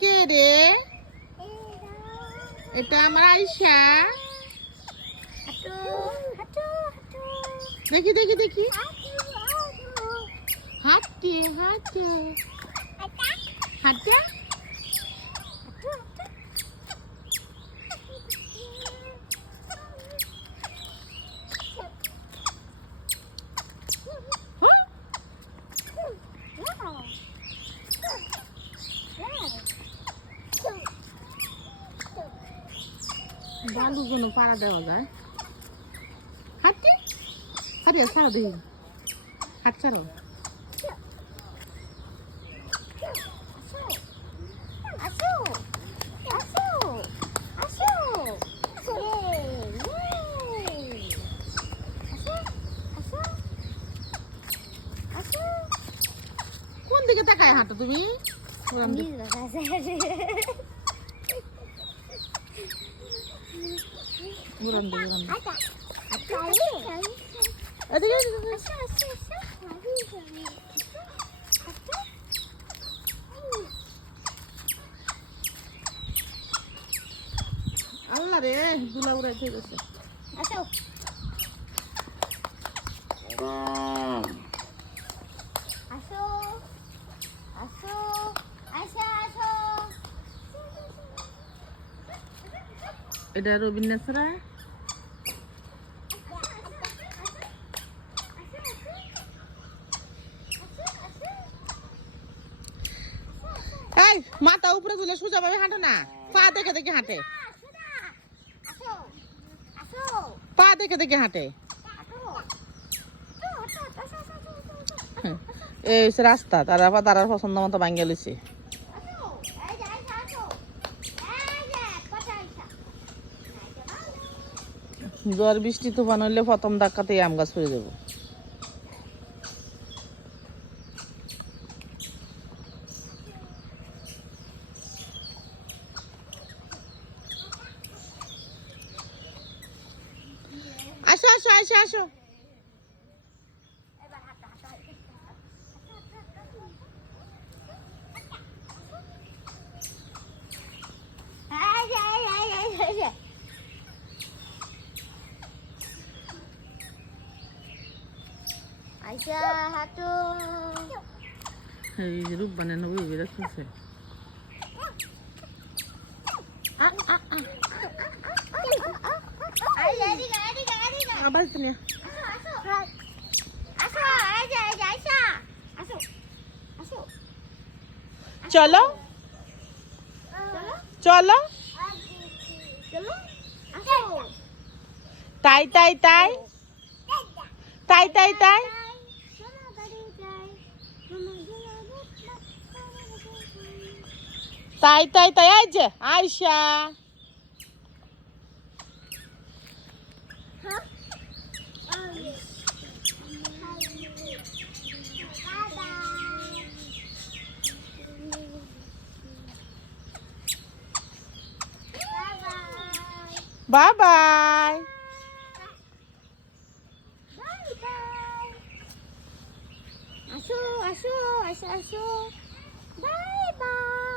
কে রে? এটা আমার আয়সা দেখি দেখি দেখি। হাঁটতে হাঁটতে। হাঁটতে? বালু কোনো পাড়া দেওয়া যায়। হাঁটতে? হাঁটে, ছাড়ো দেখি। হাট, ছাড়ো। কোন দিকে তাকায় হাঁটো তুমি? ওরম দিকে। ওরম দিকে, ওরম দিকে। এদিকে, এদিকে, এদিকে। আল্লাহ রে দুলা উড়াই থেকে গেছে আসো আসো আসো আসো আসো এটা রবীন্দ্রনাথরা এই মাথা উপরে তুলে সোজা ভাবে হাঁটো না। পা দেখে দেখে হাঁটে। পা দেখে দেখে হাঁটে। হ্যাঁ, এই রাস্তা তারা তারার পছন্দ মতো ভাঙ্গে লইছে। ঝড় বৃষ্টি তুফান হইলে প্রথম ধাক্কাতেই আম গাছ পড়ে যাব। আসো আসো আসো আসো। আইসা হাঁটো। এই যে রূপ বানানো ওই এদিকে আবার তুমি। এই এই চলো। চলো। তাই। তাই তাই। তাই তাই তাই। তাই তাই তাই এই যে আয়শা। বাই বাই আসো আসো আসো আসো। Bye bye.